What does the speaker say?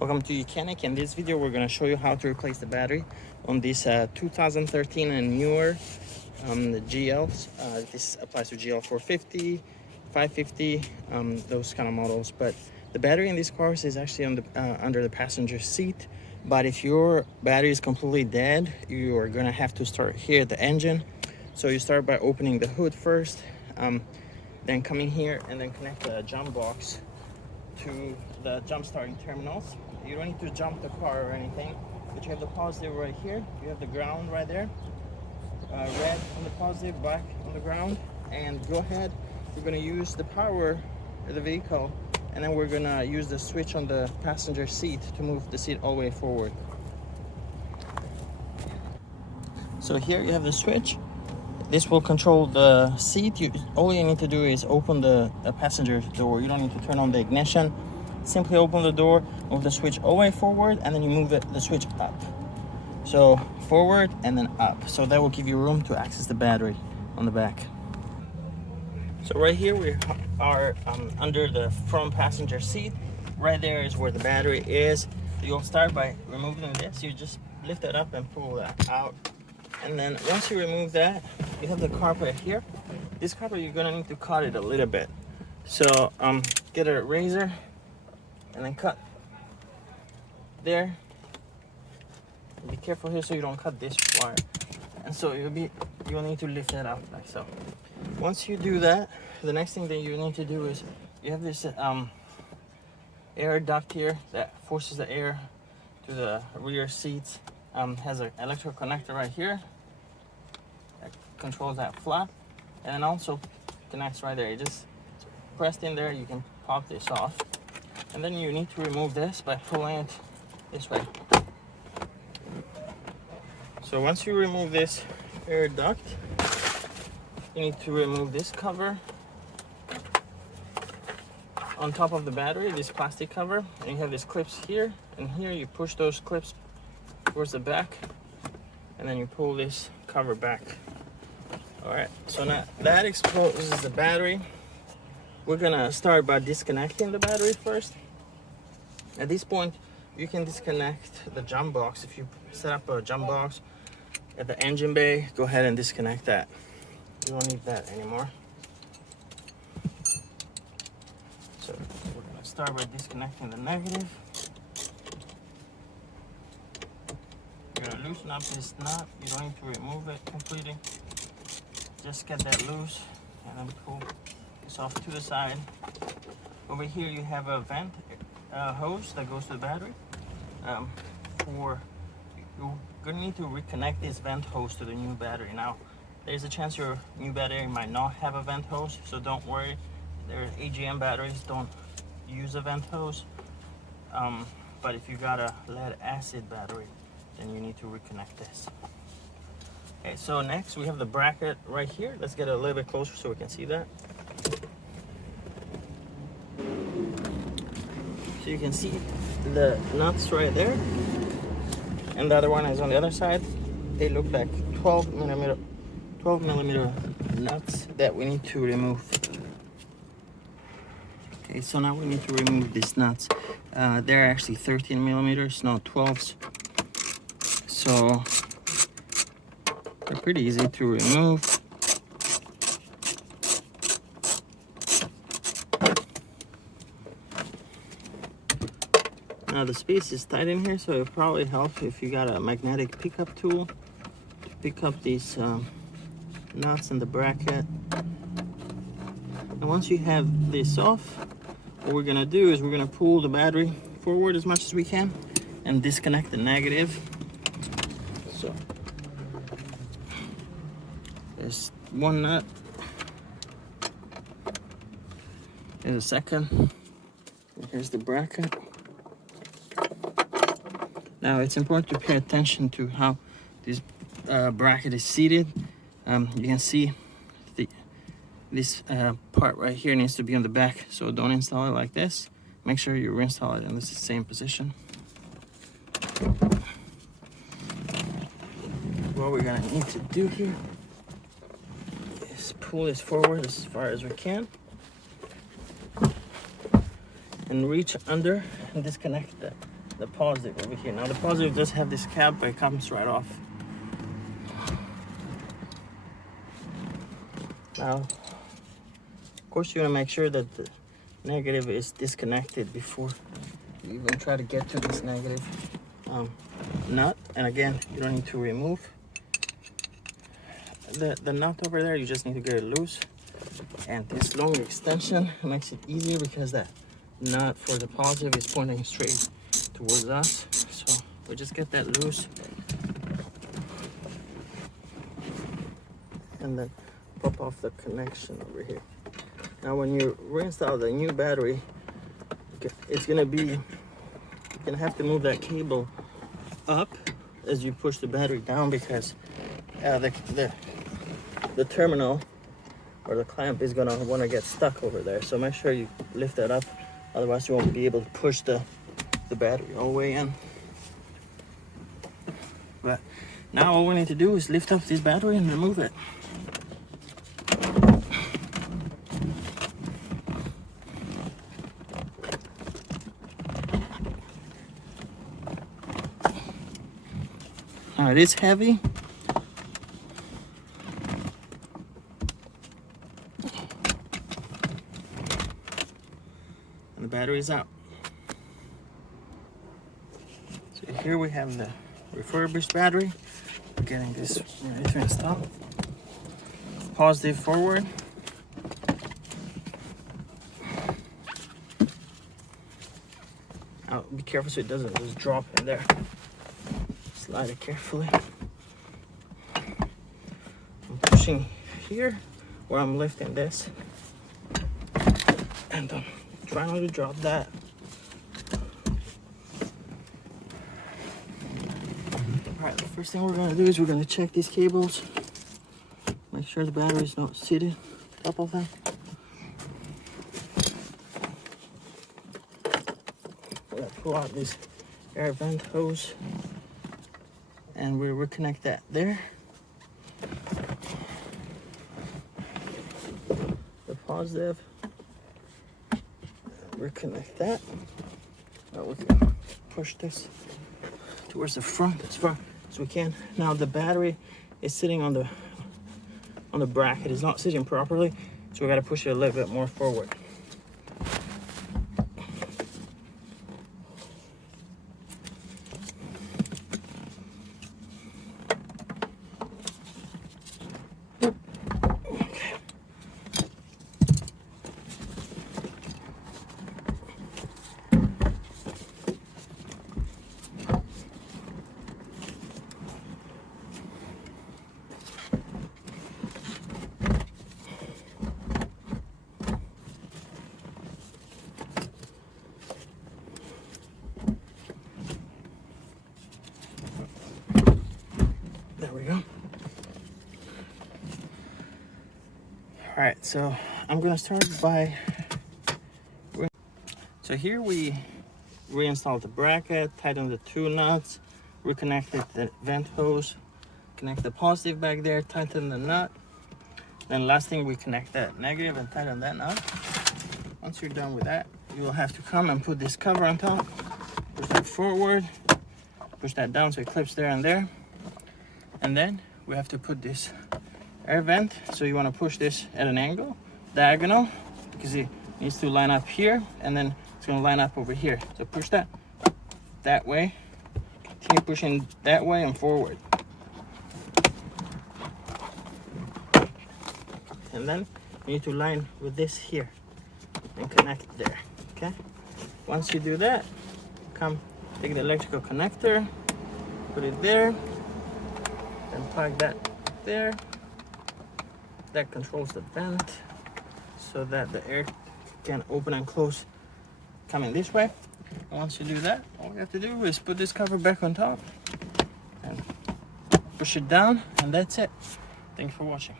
Welcome to YOUCANIC. In this video we're going to show you how to replace the battery on this 2013 and newer the GLs. This applies to GL450, 550, those kind of models. But the battery in these cars is actually on the under the passenger seat. But if your battery is completely dead, you are going to have to start here at the engine. So you start by opening the hood first, then coming here and then connect the jump box to the jump starting terminals. You don't need to jump the car or anything, but you have the positive right here, you have the ground right there, red on the positive, black on the ground. And go ahead, we're going to use the power of the vehicle, and then we're going to use the switch on the passenger seat to move the seat all the way forward. So here you have the switch. This will control the seat. All you need to do is open the passenger door. You don't need to turn on the ignition. Simply open the door, move the switch all the way forward, and then you move the switch up. So forward and then up. So that will give you room to access the battery on the back. So right here we are under the front passenger seat. Right there is where the battery is. You'll start by removing this. You just lift it up and pull that out. And then once you remove that, you have the carpet here. This carpet, you're gonna need to cut it a little bit. So get a razor and then cut there. Be careful here so you don't cut this wire. And so you'll need to lift that out like so. Once you do that, the next thing that you need to do is you have this air duct here that forces the air to the rear seats. Has an electrical connector right here that controls that flap, and then also connects right there. You just pressed in there, you can pop this off, and then you need to remove this by pulling it this way. So once you remove this air duct, you need to remove this cover on top of the battery, this plastic cover, and you have these clips here and here. You push those clips towards the back, and then you pull this cover back. All right, so now that exposes the battery. We're gonna start by disconnecting the battery first. At this point, you can disconnect the jump box. If you set up a jump box at the engine bay, go ahead and disconnect that. You don't need that anymore. So we're gonna start by disconnecting the negative. You're gonna loosen up this nut. You don't need to remove it completely. Just get that loose and then pull this off to the side. Over here you have a vent hose that goes to the battery. You're gonna need to reconnect this vent hose to the new battery. Now, there's a chance your new battery might not have a vent hose, so don't worry. Their AGM batteries don't use a vent hose. But if you got a lead acid battery, then you need to reconnect this. Okay, so next we have the bracket right here. Let's get a little bit closer so we can see that. So you can see the nuts right there, and the other one is on the other side. They look like 12 millimeter nuts that we need to remove. Okay, so now we need to remove these nuts. They're actually 13 millimeters, not 12s. So they're pretty easy to remove. Now the space is tight in here, so it probably helps if you got a magnetic pickup tool to pick up these nuts in the bracket. And once you have this off, what we're gonna do is we're gonna pull the battery forward as much as we can and disconnect the negative. So there's one nut, there's a second, and here's the bracket. Now it's important to pay attention to how this bracket is seated. You can see this part right here needs to be on the back, so don't install it like this. Make sure you reinstall it in the same position. What we're gonna need to do here is pull this forward as far as we can and reach under and disconnect the positive over here. Now the positive does have this cap, but it comes right off. Now, of course, you want to make sure that the negative is disconnected before you even try to get to this negative nut. And again, you don't need to remove the nut over there. You just need to get it loose. And this long extension makes it easier because that nut for the positive is pointing straight towards us. So we just get that loose and then pop off the connection over here. Now when you reinstall the new battery, it's gonna be, you're gonna have to move that cable up as you push the battery down, because the terminal or the clamp is gonna wanna get stuck over there. So make sure you lift that up, otherwise you won't be able to push the battery all the way in. But now all we need to do is lift up this battery and remove it. Now it is heavy. And the battery is out. So here we have the refurbished battery. We're getting this ready to install. Positive forward. Now be careful so it doesn't just drop in there. Slide it carefully. I'm pushing here where I'm lifting this, and try not to drop that. Alright, the first thing we're going to do is we're going to check these cables, make sure the battery is not seated on top of them. We're going to pull out this air vent hose and we reconnect that there. The positive, reconnect that. Now we can push this towards the front as far as we can. Now the battery is sitting on the bracket. It's not sitting properly, so we got to push it a little bit more forward. There we go. All right, so I'm gonna start by, so here we reinstalled the bracket, tightened the two nuts, reconnected the vent hose, connect the positive back there, tighten the nut. Then last thing, we connect that negative and tighten that nut. Once you're done with that, you will have to come and put this cover on top, push that forward, push that down so it clips there and there. And then we have to put this air vent, so you want to push this at an angle, diagonal, because it needs to line up here, and then it's going to line up over here. So push that way, continue pushing that way and forward. And then you need to line with this here and connect there, okay? Once you do that, come take the electrical connector, put it there, and plug that there. That controls the vent so that the air can open and close coming this way. And once you do that, all you have to do is put this cover back on top and push it down, and that's it. Thanks for watching.